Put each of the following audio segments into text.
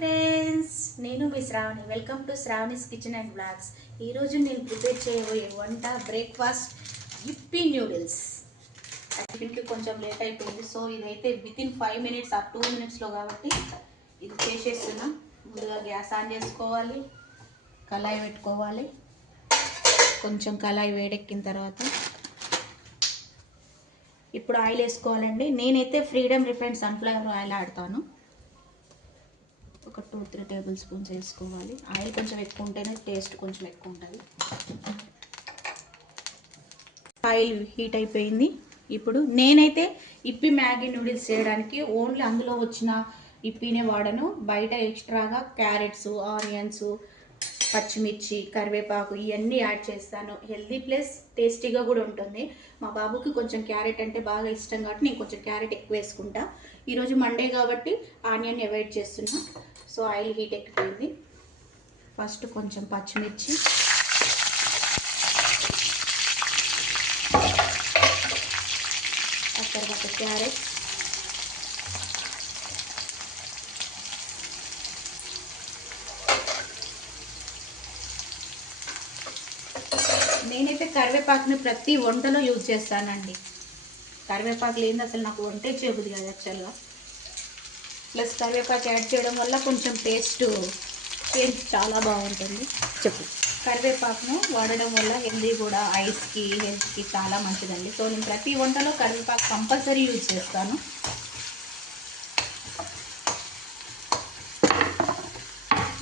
Friends, నేను మీ Shravani. Welcome to Shravani's kitchen and blogs. ఈరోజు నేను ప్రిపేర్ చేయబోయే వంట బ్రేక్ఫాస్ట్ ఇప్పీ న్యూడిల్స్. టిఫిన్కి కొంచెం లేట్ అయిపోయింది, సో ఇదైతే వితిన్ 5 minutes ఆర్ 2 minutesలో కాబట్టి ఇది చేసేస్తున్నా. ముందుగా గ్యాస్ ఆన్ చేసుకోవాలి, కళాయి పెట్టుకోవాలి. కొంచెం కళాయి వేడెక్కిన తర్వాత ఇప్పుడు ఆయిల్ వేసుకోవాలండి. నేనైతే ఫ్రీడమ్ రిఫైన్డ్ సన్ఫ్లవర్ ఆయిల్ ఆడతాను. ఒక 2-3 tablespoons వేసుకోవాలి. ఆయిల్ కొంచెం ఎక్కువ ఉంటేనే టేస్ట్ కొంచెం ఎక్కువ ఉంటుంది. ఆయిల్ హీట్ అయిపోయింది. ఇప్పుడు నేనైతే ఇప్పి మ్యాగీ నూడిల్స్ చేయడానికి ఓన్లీ అందులో వచ్చిన ఇప్పినే వాడను. బయట ఎక్స్ట్రాగా క్యారెట్స్, ఆనియన్స్, పచ్చిమిర్చి, కరివేపాకు ఇవన్నీ యాడ్ చేస్తాను. హెల్దీ ప్లస్ టేస్టీగా కూడా ఉంటుంది. మా బాబుకి కొంచెం క్యారెట్ అంటే బాగా ఇష్టం కాబట్టి నేను కొంచెం క్యారెట్ ఎక్కువ వేసుకుంటా. ఈరోజు మండే కాబట్టి ఆనియన్ అవాయిడ్ చేస్తున్నా. సో ఆయిల్ హీట్ ఎక్కిపోయింది. ఫస్ట్ కొంచెం పచ్చిమిర్చి, ఆ తర్వాత క్యారెట్, నేనైతే కరివేపాకుని ప్రతి వంటలో యూజ్ చేస్తానండి. కరివేపాకు లేనిది అసలు నాకు వంటే చేయబుద్ది కాదు యాక్చువల్గా. ప్లస్ కరివేపాకు యాడ్ చేయడం వల్ల కొంచెం టేస్ట్ చాలా బాగుంటుంది. చెప్పు. కరివేపాకును వాడడం వల్ల హెల్దీ కూడా, ఐస్కి హెల్త్కి చాలా మంచిదండి. సో నేను ప్రతి వంటలో కరివేపాకు కంపల్సరీ యూజ్ చేస్తాను.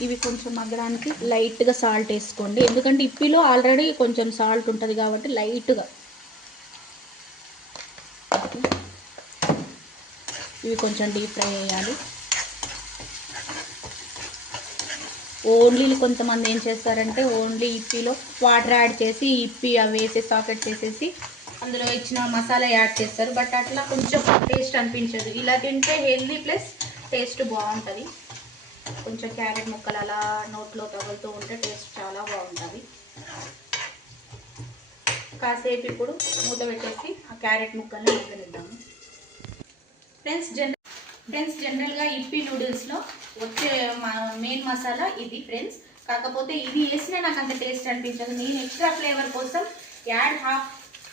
ఇవి కొంచెం మగ్గడానికి లైట్గా సాల్ట్ వేసుకోండి, ఎందుకంటే ఇప్పిలో ఆల్రెడీ కొంచెం సాల్ట్ ఉంటుంది కాబట్టి లైట్గా. ఇవి కొంచెం డీప్ ఫ్రై చేయాలి. ఓన్లీ కొంతమంది ఏం చేస్తారంటే ఓన్లీ ఇప్పిలో వాటర్ యాడ్ చేసి ఇప్పి అవి వేసి సాకెట్ చేసేసి అందులో ఇచ్చిన మసాలా యాడ్ చేస్తారు. బట్ అట్లా కొంచెం టేస్ట్ అనిపించదు. ఇలా తింటే హెల్దీ ప్లస్ టేస్ట్ బాగుంటుంది. కొంచెం క్యారెట్ ముక్కలు అలా నోట్లో తగులుతూ ఉంటే టేస్ట్ చాలా బాగుంటుంది. కాసేపు ఇప్పుడు మూత పెట్టేసి ఆ క్యారెట్ ముక్కల్ని మగ్గనిద్దాము. ఫ్రెండ్స్ జనరల్గా ఇప్పి నూడిల్స్లో వచ్చే మెయిన్ మసాలా ఇది ఫ్రెండ్స్. కాకపోతే ఇది వేసినా నాకు అంత టేస్ట్ అనిపించదు. నేను ఎక్స్ట్రా ఫ్లేవర్ కోసం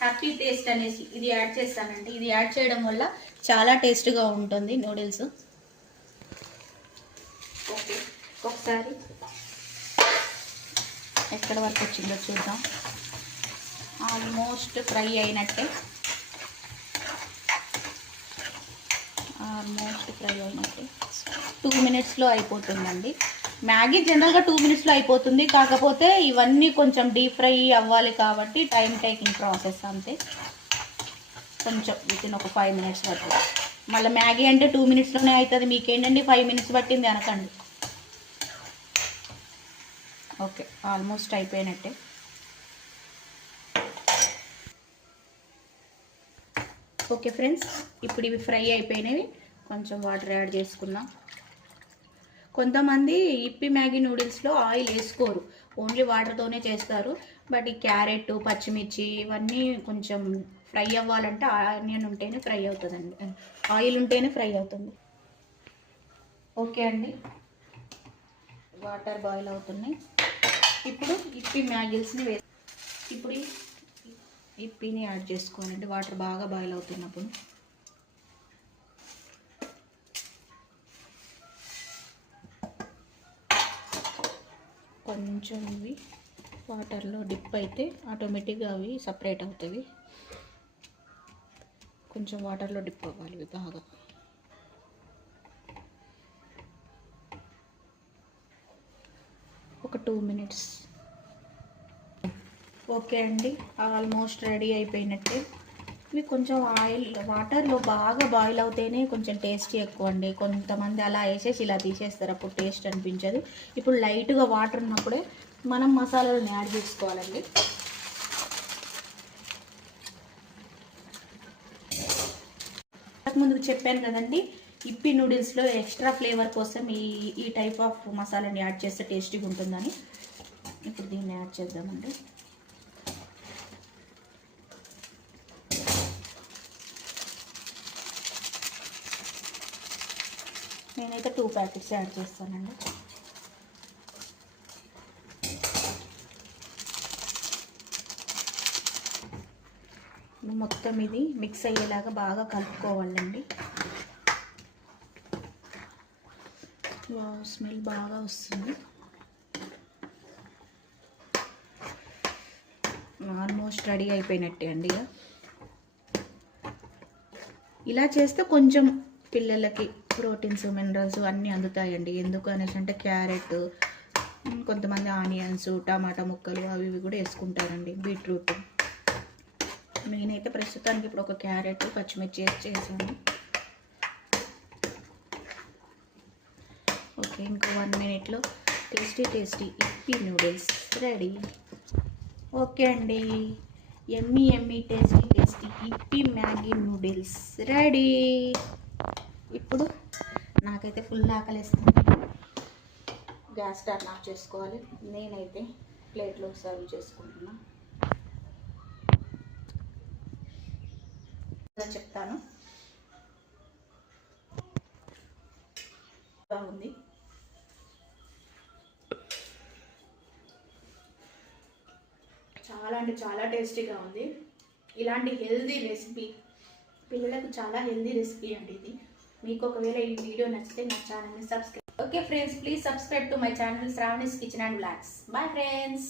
హ్యాపీ టేస్ట్ అనేసి ఇది యాడ్ చేస్తానండి. ఇది యాడ్ చేయడం వల్ల చాలా టేస్ట్గా ఉంటుంది నూడిల్స్. ఓకే, ఒకసారి ఎక్కడ వరకు వచ్చిందో చూద్దాం. ఆల్మోస్ట్ ఫ్రై అయినట్టే. 2 minutesలో అయిపోతుందండి. మ్యాగీ జనరల్గా 2 minutesలో అయిపోతుంది. కాకపోతే ఇవన్నీ కొంచెం డీప్ ఫ్రై అవ్వాలి కాబట్టి టైం టేకింగ్ ప్రాసెస్ అంతే. కొంచెం వితిన్ ఒక 5 minutes పడుతుంది. మళ్ళీ మ్యాగీ అంటే 2 minutesలోనే అవుతుంది, మీకేంటండి 5 minutes పట్టింది అనకండి. ఓకే, ఆల్మోస్ట్ అయిపోయినట్టే. ఓకే ఫ్రెండ్స్, ఇప్పుడు ఇవి ఫ్రై అయిపోయినవి. కొంచెం వాటర్ యాడ్ చేసుకుందాం. కొంతమంది ఇప్పి మ్యాగీ నూడిల్స్లో ఆయిల్ వేసుకోరు, ఓన్లీ వాటర్తోనే చేస్తారు. బట్ ఈ క్యారెట్, పచ్చిమిర్చి ఇవన్నీ కొంచెం ఫ్రై అవ్వాలంటే ఆనియన్ ఉంటేనే ఫ్రై అవుతుందండి, ఆయిల్ ఉంటేనే ఫ్రై అవుతుంది. ఓకే అండి, వాటర్ బాయిల్ అవుతున్నాయి. ఇప్పుడు ఇప్పి మ్యాగీస్ని ఇప్పుడు ఇప్పిని యాడ్ చేసుకోవాలండి. వాటర్ బాగా బాయిల్ అవుతున్నప్పుడు కొంచెం ఇవి వాటర్లో డిప్ అయితే ఆటోమేటిక్గా అవి సపరేట్ అవుతాయి. కొంచెం వాటర్లో డిప్ అవ్వాలి ఇవి బాగా. ఒక 2 minutes. ఓకే అండి, ఆల్మోస్ట్ రెడీ అయిపోయినట్టే. ఇవి కొంచెం వాటర్లో బాగా బాయిల్ అవుతేనే కొంచెం టేస్ట్ ఎక్కువ అండి. కొంతమంది అలా వేసేసి ఇలా తీసేస్తారు, అప్పుడు టేస్ట్ అనిపించదు. ఇప్పుడు లైట్గా వాటర్ ఉన్నప్పుడే మనం మసాలాలను యాడ్ చేసుకోవాలండి. ముందుకు చెప్పాను కదండి, ఇప్పి నూడిల్స్లో ఎక్స్ట్రా ఫ్లేవర్ కోసం ఈ టైప్ ఆఫ్ మసాలాని యాడ్ చేస్తే టేస్టీగా ఉంటుందని. ఇప్పుడు దీన్ని యాడ్ చేద్దామండి. నేనైతే 2 ప్యాకెట్స్ యాడ్ చేస్తానండి. మొత్తం ఇది మిక్స్ అయ్యేలాగా బాగా కలుపుకోవాలండి. స్మెల్ బాగా వస్తుంది. ఆల్మోస్ట్ రెడీ అయిపోయినట్టే అండి. ఇలా చేస్తే కొంచెం పిల్లలకి ప్రోటీన్స్ మినరల్స్ అన్నీ అందుతాయండి. ఎందుకు అనేసి అంటే క్యారెట్, కొంతమంది ఆనియన్స్, టమాటా ముక్కలు అవి ఇవి కూడా వేసుకుంటారండి, బీట్రూట్. నేనైతే ప్రస్తుతానికి ఇప్పుడు ఒక క్యారెట్, పచ్చిమిర్చి చేసాను. ఓకే, ఇంకో 1 మినిట్లో tasty Yippee noodles ready. Okay అండి, ఎమ్మీ టేస్టీ ఇప్పి మ్యాగీ నూడిల్స్ రెడీ. ఇప్పుడు నాకైతే ఫుల్ ఆకలిస్తుంది. గ్యాస్ స్టవ్ ఆఫ్ చేసుకోవాలి. నేనైతే ప్లేట్లో సర్వ్ చేసుకుంటున్నా. చెప్తాను. బాగుంది. చాలా అంటే చాలా టేస్టీగా ఉంది. ఇలాంటి హెల్దీ రెసిపీ పిల్లలకు చాలా హెల్దీ రెసిపీ అండి ఇది. మీకు ఒకవేళ ఈ వీడియో నచ్చితే నా ఛానల్ని subscribe. Okay friends, please subscribe to my channel Sravani's kitchen and blogs. Bye friends.